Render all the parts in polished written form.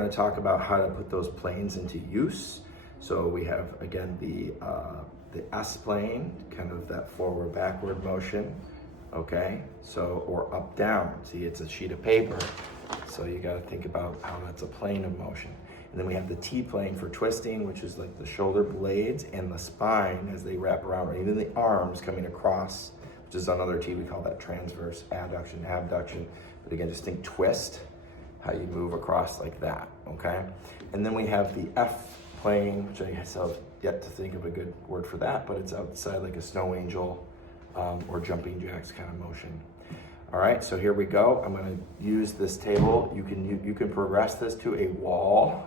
going to talk about how to put those planes into use. So we have, again, the S plane, kind of that forward backward motion, okay? So, or up down. See, it's a sheet of paper. So you got to think about how that's a plane of motion. And then we have the T plane for twisting, which is like the shoulder blades and the spine as they wrap around, or even the arms coming across, which is another T. We call that transverse adduction, abduction. But again, just think twist, how you move across like that, okay? And then we have the F plane, which I guess I've yet to think of a good word for that, but it's outside like a snow angel or jumping jacks kind of motion. All right, so here we go. I'm gonna use this table. You can progress this to a wall,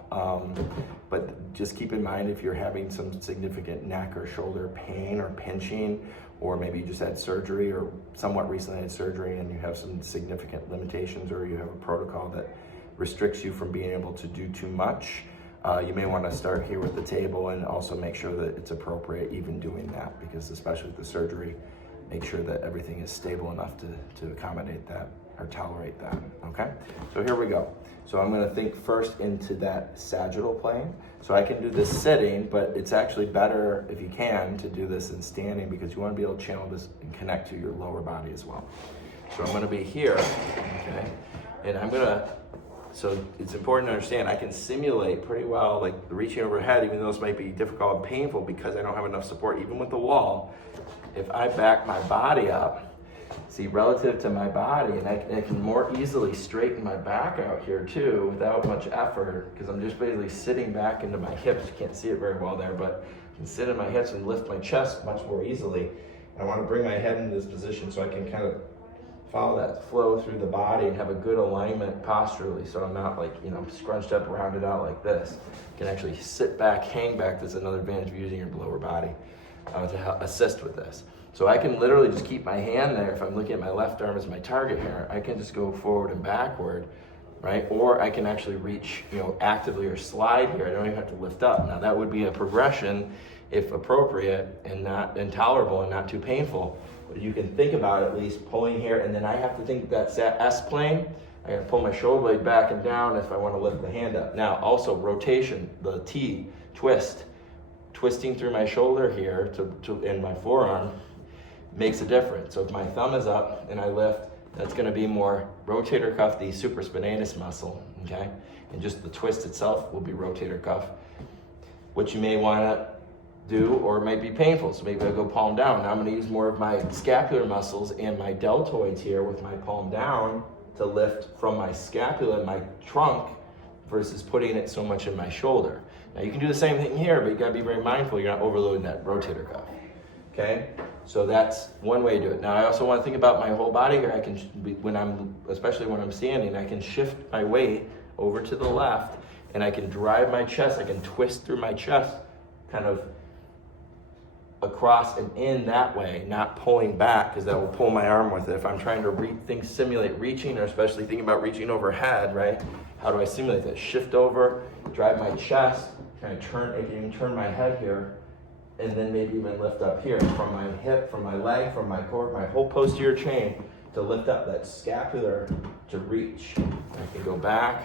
but just keep in mind if you're having some significant neck or shoulder pain or pinching, or maybe you just had surgery or somewhat recently had surgery and you have some significant limitations, or you have a protocol that restricts you from being able to do too much, you may want to start here with the table and also make sure that it's appropriate even doing that, because especially with the surgery, make sure that everything is stable enough to accommodate that or tolerate that, okay? So here we go. So I'm gonna think first into that sagittal plane. So I can do this sitting, but it's actually better if you can to do this in standing, because you wanna be able to channel this and connect to your lower body as well. So I'm gonna be here, okay? And so it's important to understand, I can simulate pretty well, like reaching overhead, even though this might be difficult and painful because I don't have enough support, even with the wall. If I back my body up, see, relative to my body, and I can more easily straighten my back out here too without much effort, because I'm just basically sitting back into my hips. You can't see it very well there, but I can sit in my hips and lift my chest much more easily. I want to bring my head into this position so I can kind of follow that flow through the body and have a good alignment posturally, so I'm not like, scrunched up, rounded out like this. I can actually sit back, hang back. That's another advantage of using your lower body to help assist with this. So I can literally just keep my hand there. If I'm looking at my left arm as my target here, I can just go forward and backward, right? Or I can actually reach, actively, or slide here. I don't even have to lift up. Now that would be a progression if appropriate and not intolerable and not too painful. But you can think about at least pulling here, and then I have to think that's that S plane. I gotta pull my shoulder blade back and down if I wanna lift the hand up. Now also rotation, the T, twist. Twisting through my shoulder here in my forearm makes a difference. So if my thumb is up and I lift, that's gonna be more rotator cuff, the supraspinatus muscle, okay? And just the twist itself will be rotator cuff. What you may wanna do, or it might be painful, so maybe I'll go palm down. Now I'm gonna use more of my scapular muscles and my deltoids here with my palm down to lift from my scapula and my trunk versus putting it so much in my shoulder. Now you can do the same thing here, but you gotta be very mindful you're not overloading that rotator cuff, okay? So that's one way to do it. Now I also wanna think about my whole body here. Especially when I'm standing, I can shift my weight over to the left, and I can drive my chest, I can twist through my chest, kind of across and in that way, not pulling back, because that will pull my arm with it. If I'm trying to simulate reaching, or especially thinking about reaching overhead, right? How do I simulate that? Shift over, drive my chest, kind of turn, I can even turn my head here, and then maybe even lift up here from my hip, from my leg, from my core, my whole posterior chain to lift up that scapular to reach. I can go back,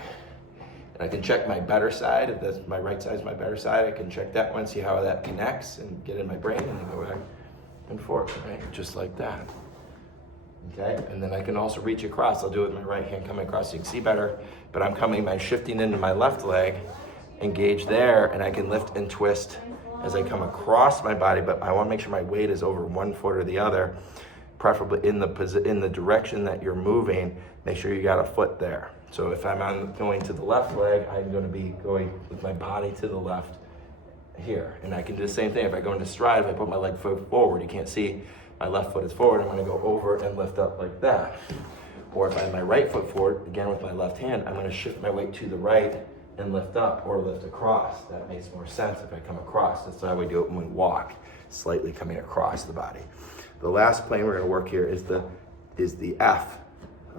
and I can check my better side. If that's my right side is my better side, I can check that one, see how that connects, and get in my brain, and then go back and forth, right? Just like that. Okay, and then I can also reach across. I'll do it with my right hand coming across so you can see better, but I'm shifting into my left leg, engage there, and I can lift and twist as I come across my body, but I wanna make sure my weight is over one foot or the other, preferably in the direction that you're moving. Make sure you got a foot there. So if I'm going to the left leg, I'm gonna be going with my body to the left here. And I can do the same thing. If I go into stride, if I put my leg foot forward, you can't see, my left foot is forward, I'm gonna go over and lift up like that. Or if I have my right foot forward, again with my left hand, I'm gonna shift my weight to the right and lift up or lift across. That makes more sense if I come across. That's how we do it when we walk, slightly coming across the body. The last plane we're gonna work here is the F,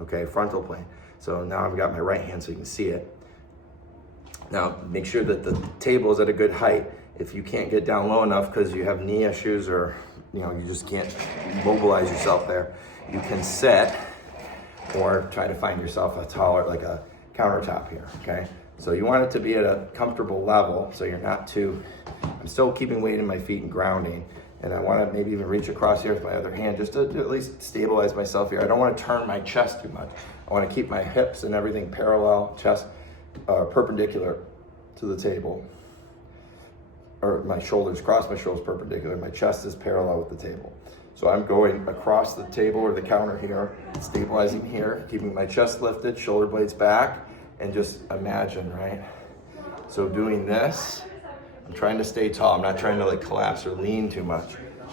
okay, frontal plane. So now I've got my right hand so you can see it. Now make sure that the table is at a good height. If you can't get down low enough because you have knee issues or you just can't mobilize yourself there, you can sit or try to find yourself a taller, like a countertop here, okay? So you want it to be at a comfortable level, so you're not too, I'm still keeping weight in my feet and grounding, and I want to maybe even reach across here with my other hand just to at least stabilize myself here. I don't want to turn my chest too much. I want to keep my hips and everything parallel, chest perpendicular to the table, or my shoulders, cross my shoulders perpendicular, my chest is parallel with the table. So I'm going across the table or the counter here, stabilizing here, keeping my chest lifted, shoulder blades back, and just imagine, right? So doing this, I'm trying to stay tall. I'm not trying to like collapse or lean too much.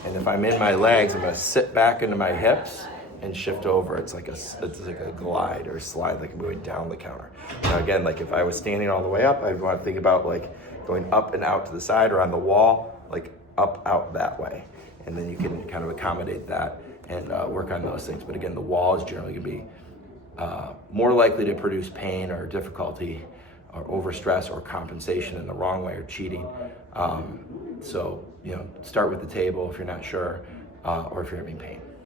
And if I'm in my legs, I'm gonna sit back into my hips and shift over. It's like a glide or slide, like moving down the counter. Now again, like if I was standing all the way up, I'd want to think about like going up and out to the side or on the wall, like up, out that way. And then you can kind of accommodate that and work on those things. But again, the wall is generally gonna be more likely to produce pain or difficulty or overstress or compensation in the wrong way or cheating. So, start with the table if you're not sure or if you're having pain.